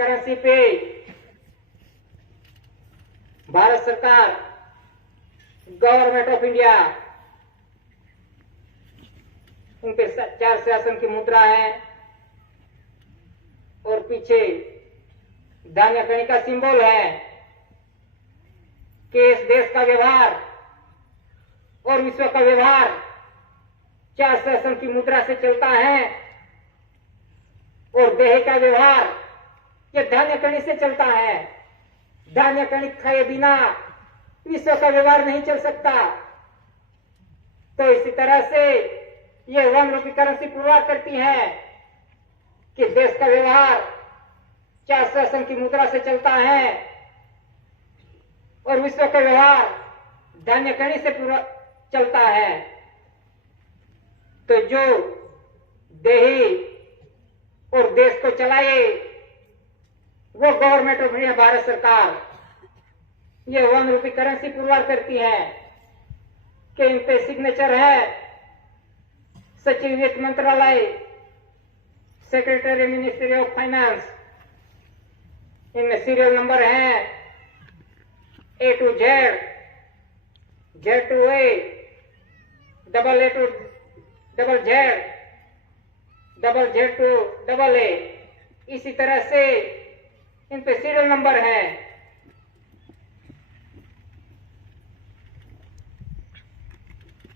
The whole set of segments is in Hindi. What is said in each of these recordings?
करेंसी पे भारत सरकार, गवर्नमेंट ऑफ इंडिया, उनके 4 शासन की मुद्रा है और पीछे धान्य कणी का सिंबल है कि इस देश का व्यवहार और विश्व का व्यवहार 4 शासन की मुद्रा से चलता है और देह का व्यवहार ये धान्य कणी से चलता है। धान्य कणी खाए बिना विश्व का व्यवहार नहीं चल सकता। तो इसी तरह से ये 1 रुपी करेंसी पुरवार करती है कि देश का व्यवहार 4 शासन की मुद्रा से चलता है और विश्व का व्यवहार धान्य कणी से पूरा चलता है। तो जो देही और देश को चलाए वो गवर्नमेंट ऑफ इंडिया, भारत सरकार, ये 1 रुपी करेंसी पुरवार करती है कि इन पे सिग्नेचर है सचिव वित्त मंत्रालय, सेक्रेटरी मिनिस्ट्री ऑफ फाइनेंस, इनमें सीरियल नंबर है A to Z, Z to A, A to Z, Z to AA। इसी तरह से इन पे सीरियल नंबर है।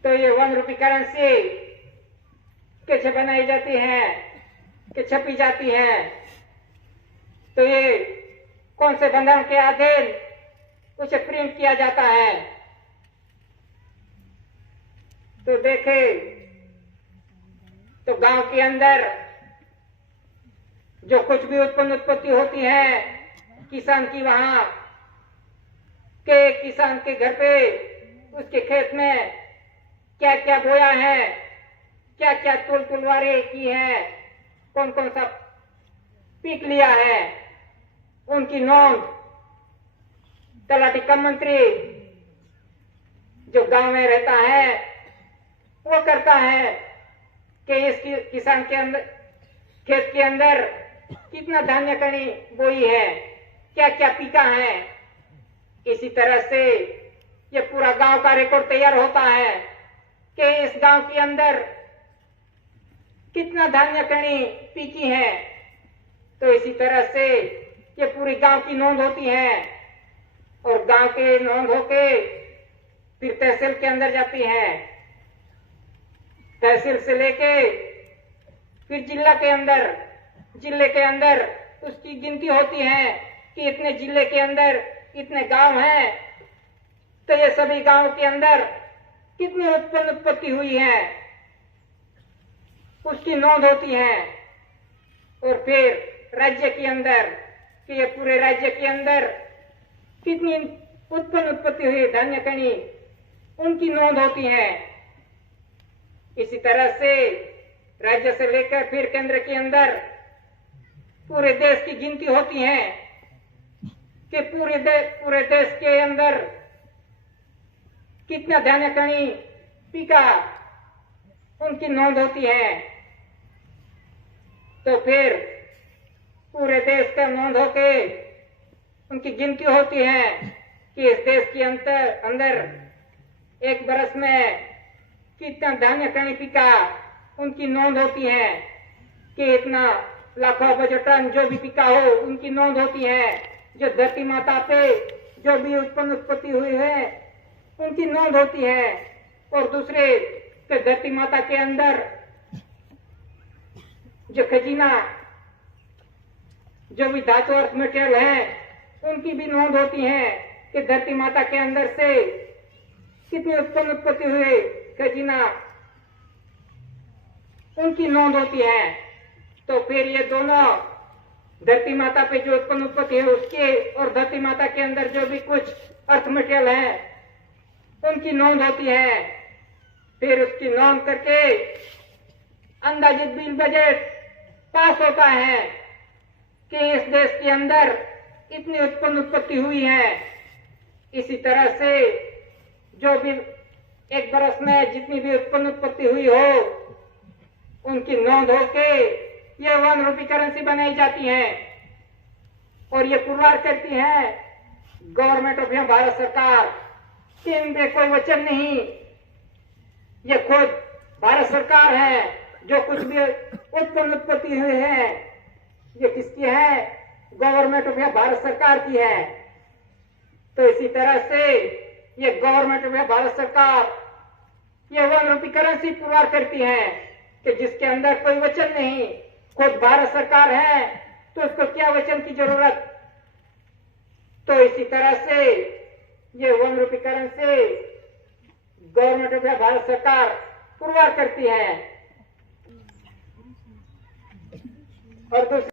तो ये 1 रुपी करेंसी कैसे बनाई जाती है, कि छपी जाती है, तो ये कौन से बंधन के अधीन उसे प्रिंट किया जाता है। तो देखे तो गांव के अंदर जो कुछ भी उत्पत्ति होती है किसान की, वहां के किसान के घर पे उसके खेत में क्या क्या बोया है, क्या क्या तुलवारे की है, कौन कौन सा पीक लिया है, उनकी नोंद तलाटी कम मंत्री जो गांव में रहता है वो करता है कि इस किसान के अंदर, खेत के अंदर कितना धान्य कणी बोई है, क्या क्या पीका है। इसी तरह से ये पूरा गांव का रिकॉर्ड तैयार होता है कि इस गांव के अंदर कितना धान्य कणी पीकी है। तो इसी तरह से ये पूरी गांव की नोंद होती है और गांव के नोंद होके फिर तहसील के अंदर जाती है। तहसील से लेके फिर जिले के अंदर उसकी गिनती होती है कि इतने जिले के अंदर इतने गांव हैं, तो ये सभी गांव के अंदर कितनी उत्पत्ति हुई है उसकी नोंद होती है। और फिर राज्य के अंदर कि ये पूरे राज्य के अंदर कितनी उत्पत्ति हुई धान्य कणी, उनकी नोंद होती है। इसी तरह से राज्य से लेकर फिर केंद्र के अंदर पूरे देश की गिनती होती है कि पूरे देश के अंदर कितना धान्य कणी पीका, उनकी नोंद होती है। तो फिर पूरे देश का नोंद होके उनकी गिनती होती है कि इस देश के अंदर एक बरस में कितना धान्य कणी पीका, उनकी नोंद होती है कि इतना लाखों अरबों टन जो भी पीका हो उनकी नोंद होती है। जो धरती माता पे जो भी उत्पत्ति हुई है उनकी नोंद होती है। और दूसरे के धरती माता के अंदर जो खजीना, जो भी धातु अर्थ मटेरियल है, उनकी भी नोंद होती है कि धरती माता के अंदर से कितनी उत्पत्ति हुई खजीना, उनकी नोंद होती है। तो फिर ये दोनों धरती माता पे जो उत्पत्ति है उसके और धरती माता के अंदर जो भी कुछ अर्थ मटेरियल है उनकी नोंद होती है। फिर उसकी नोंद करके अंदाजित बिल बजट पास होता है कि इस देश के अंदर इतनी उत्पत्ति हुई है। इसी तरह से जो भी एक बरस में जितनी भी उत्पत्ति हुई हो उनकी नोंद होके ये 1 रुपी करेंसी बनाई जाती है। और ये पुरवार करती है गवर्नमेंट ऑफ इंडिया भारत सरकार कि इनमें कोई वचन नहीं, ये खुद भारत सरकार है जो कुछ भी उत्पत्ति हुई है ये किसकी है? गवर्नमेंट ऑफ इंडिया भारत सरकार की है। तो इसी तरह से ये गवर्नमेंट ऑफ इंडिया भारत सरकार ये 1 रुपी करेंसी पुरवार करती है कि जिसके अंदर कोई वचन नहीं, खुद भारत सरकार है तो उसको क्या वचन की जरूरत। तो इसी तरह से ये 1 रुपी currency government of India Bharat सरकार पुरवार करती है। और दूसरी